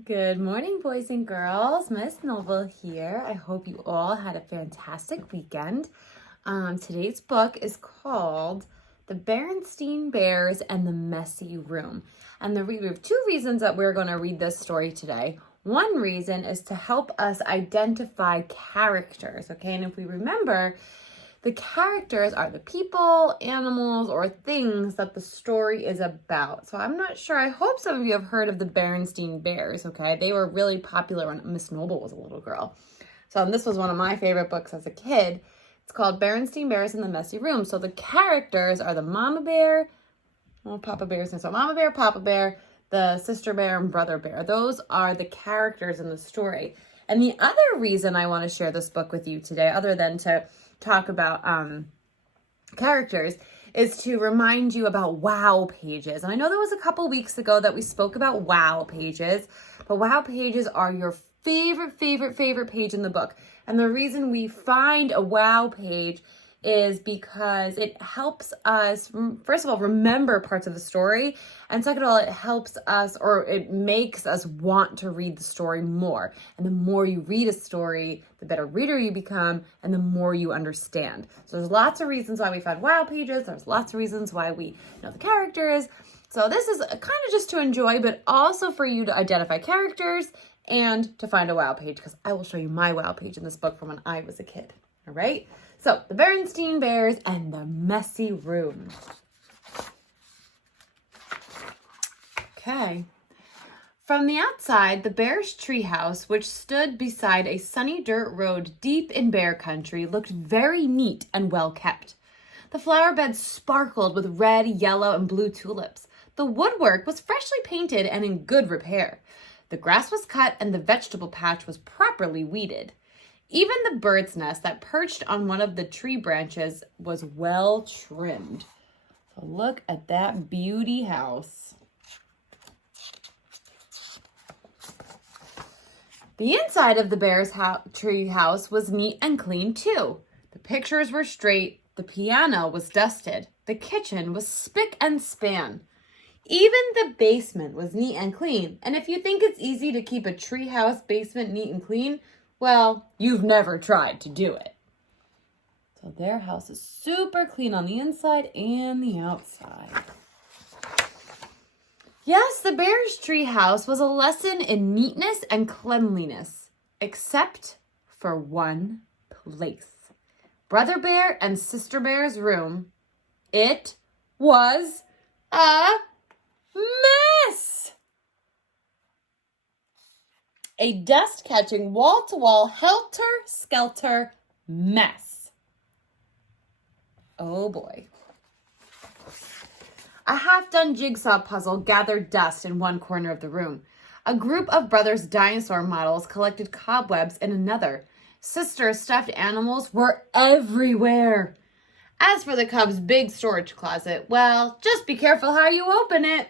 Good morning, boys and girls. Miss Noble here. I hope you all had a fantastic weekend. Today's book is called The Berenstain Bears and the Messy Room. And we have two reasons that we're going to read this story today. One reason is to help us identify characters, okay? And if we remember, the characters are the people, animals, or things that the story is about. So I'm not sure. I hope some of you have heard of the Berenstain Bears, okay? They were really popular when Miss Noble was a little girl. So this was one of my favorite books as a kid. It's called Berenstain Bears in the Messy Room. So the characters are the mama bear, Papa Bear's so Mama Bear, Papa Bear, the sister bear, and brother bear. Those are the characters in the story. And the other reason I want to share this book with you today, other than to talk about characters, is to remind you about wow pages. And I know there was a couple weeks ago that we spoke about wow pages, but wow pages are your favorite page in the book. And the reason we find a wow page is because it helps us, first of all, remember parts of the story. And second of all, it helps us, or it makes us want to read the story more. And the more you read a story, the better reader you become, and the more you understand. So there's lots of reasons why we find wow pages. There's lots of reasons why we know the characters. So this is kind of just to enjoy, but also for you to identify characters and to find a wow page, because I will show you my wow page in this book from when I was a kid. All right? So, the Berenstain Bears and the Messy Room. Okay. From the outside, the Bears' treehouse, which stood beside a sunny dirt road deep in bear country, looked very neat and well kept. The flower beds sparkled with red, yellow, and blue tulips. The woodwork was freshly painted and in good repair. The grass was cut and the vegetable patch was properly weeded. Even the bird's nest that perched on one of the tree branches was well trimmed. So look at that beauty house. The inside of the bear's tree house was neat and clean too. The pictures were straight, the piano was dusted, the kitchen was spick and span. Even the basement was neat and clean. And if you think it's easy to keep a treehouse basement neat and clean, well, you've never tried to do it. So their house is super clean on the inside and the outside. Yes, the Bears' tree house was a lesson in neatness and cleanliness, except for one place. Brother Bear and Sister Bear's room. It was a mess. A dust-catching, wall-to-wall, helter-skelter mess. Oh boy. A half-done jigsaw puzzle gathered dust in one corner of the room. A group of brothers' dinosaur models collected cobwebs in another. Sister's stuffed animals were everywhere. As for the cub's big storage closet, well, just be careful how you open it.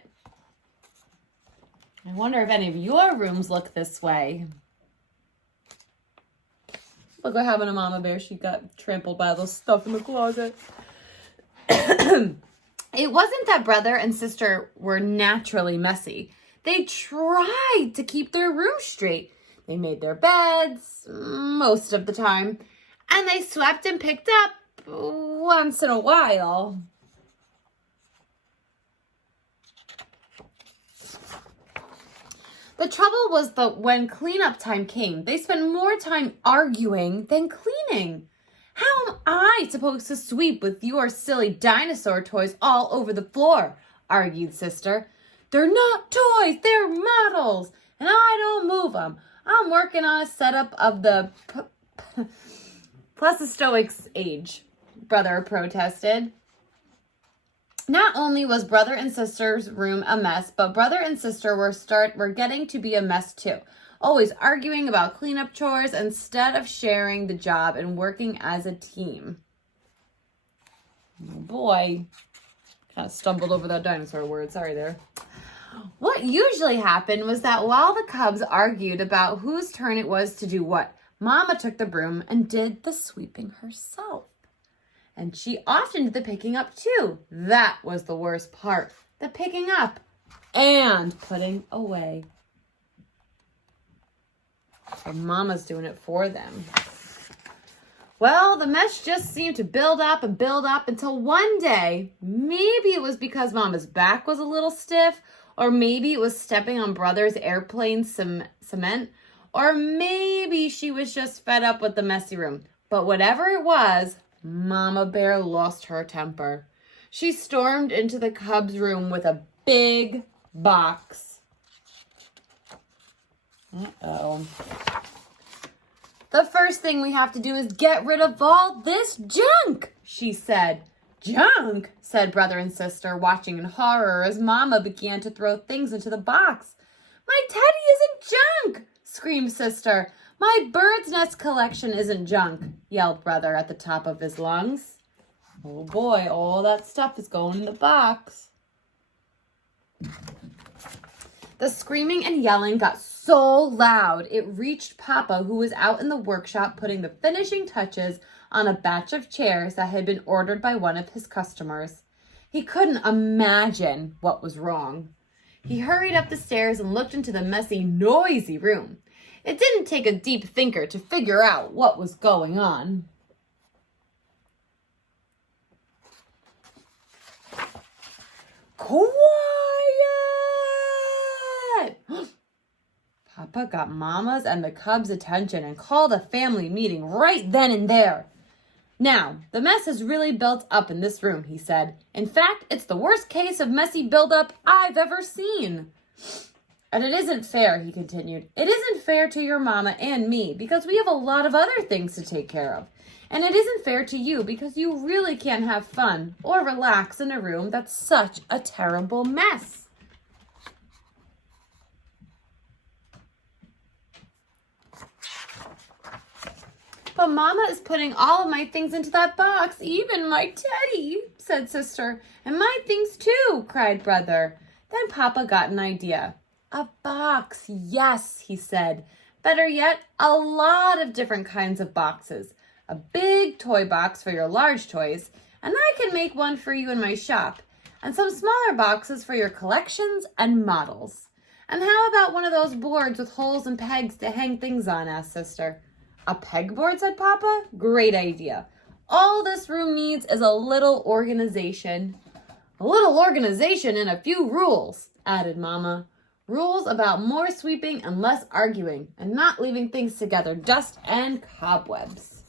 I wonder if any of your rooms look this way. Look what happened to Mama Bear. She got trampled by all the stuff in the closet. It wasn't that brother and sister were naturally messy. They tried to keep their room straight. They made their beds most of the time, and they swept and picked up once in a while. The trouble was that when cleanup time came, they spent more time arguing than cleaning. How am I supposed to sweep with your silly dinosaur toys all over the floor? Argued Sister. They're not toys, they're models, and I don't move them. I'm working on a setup of the Plesiostoics age, Brother protested. Not only was brother and sister's room a mess, but brother and sister were getting to be a mess too. Always arguing about cleanup chores instead of sharing the job and working as a team. Oh boy. Kind of stumbled over that dinosaur word. Sorry there. What usually happened was that while the cubs argued about whose turn it was to do what, Mama took the broom and did the sweeping herself. And she often did the picking up too. That was the worst part. The picking up and putting away. So Mama's doing it for them. Well, the mess just seemed to build up and build up until one day, maybe it was because Mama's back was a little stiff, or maybe it was stepping on Brother's airplane cement, or maybe she was just fed up with the messy room. But whatever it was, Mama Bear lost her temper. She stormed into the cubs' room with a big box. Uh-oh. The first thing we have to do is get rid of all this junk, she said. Junk, said brother and sister, watching in horror as Mama began to throw things into the box. My teddy isn't junk, screamed sister. My bird's nest collection isn't junk, yelled brother at the top of his lungs. Oh boy, all that stuff is going in the box. The screaming and yelling got so loud, it reached Papa, who was out in the workshop putting the finishing touches on a batch of chairs that had been ordered by one of his customers. He couldn't imagine what was wrong. He hurried up the stairs and looked into the messy, noisy room. It didn't take a deep thinker to figure out what was going on. Quiet! Papa got Mama's and the cubs' attention and called a family meeting right then and there. Now, the mess has really built up in this room, he said. In fact, it's the worst case of messy buildup I've ever seen. And it isn't fair, he continued. It isn't fair to your mama and me because we have a lot of other things to take care of. And it isn't fair to you because you really can't have fun or relax in a room that's such a terrible mess. But Mama is putting all of my things into that box, even my teddy, said sister. And my things too, cried brother. Then Papa got an idea. A box, yes, he said. Better yet, a lot of different kinds of boxes. A big toy box for your large toys, and I can make one for you in my shop, and some smaller boxes for your collections and models. And how about one of those boards with holes and pegs to hang things on, asked sister. A pegboard, said Papa. Great idea. All this room needs is a little organization. A little organization and a few rules, added Mama. Rules about more sweeping and less arguing, and not leaving things together, dust and cobwebs.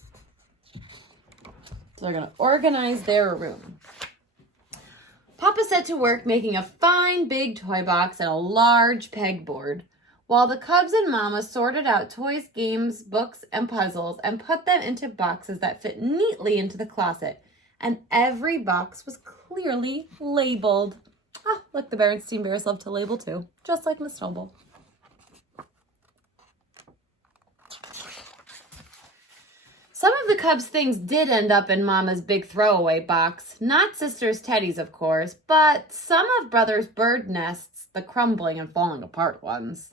So they're going to organize their room. Papa set to work making a fine big toy box and a large pegboard, while the cubs and Mama sorted out toys, games, books, and puzzles and put them into boxes that fit neatly into the closet. And every box was clearly labeled. Ah, look, the Berenstain Bears love to label too, just like Miss Noble. Some of the cubs' things did end up in Mama's big throwaway box. Not sister's teddies, of course, but some of brother's bird nests, the crumbling and falling apart ones.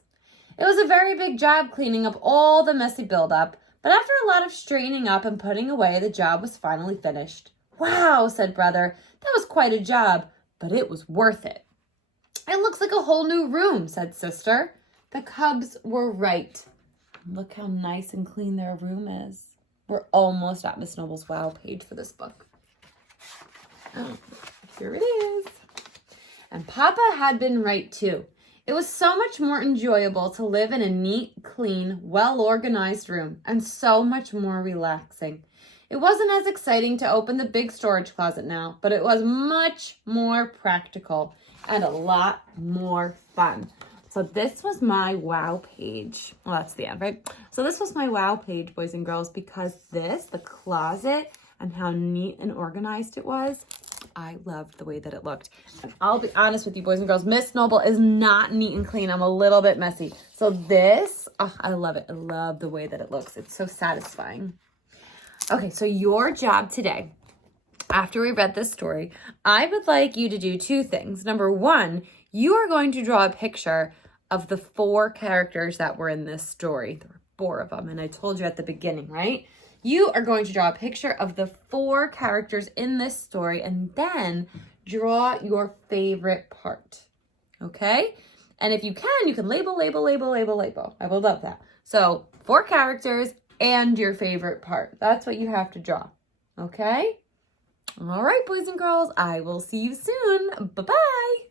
It was a very big job cleaning up all the messy buildup, but after a lot of straightening up and putting away, the job was finally finished. Wow, said brother, that was quite a job, but it was worth it. It looks like a whole new room, said sister. The cubs were right. Look how nice and clean their room is. We're almost at Miss Noble's wow page for this book. Oh, here it is. And Papa had been right too. It was so much more enjoyable to live in a neat, clean, well-organized room, and so much more relaxing. It wasn't as exciting to open the big storage closet now, but it was much more practical and a lot more fun. So this was my wow page. Well, that's the end, right? So this was my wow page, boys and girls, because this, the closet, and how neat and organized it was, I loved the way that it looked. And I'll be honest with you, boys and girls, Miss Noble is not neat and clean. I'm a little bit messy. So this, oh, I love it. I love the way that it looks. It's so satisfying. Okay, so your job today, after we read this story, I would like you to do two things. Number one, you are going to draw a picture of the 4 characters that were in this story. There were 4 of them, and I told you at the beginning, right? You are going to draw a picture of the 4 characters in this story and then draw your favorite part, okay? And if you can label. I will love that. So 4 characters and your favorite part. That's what you have to draw. Okay? All right, boys and girls, I will see you soon. Bye-bye.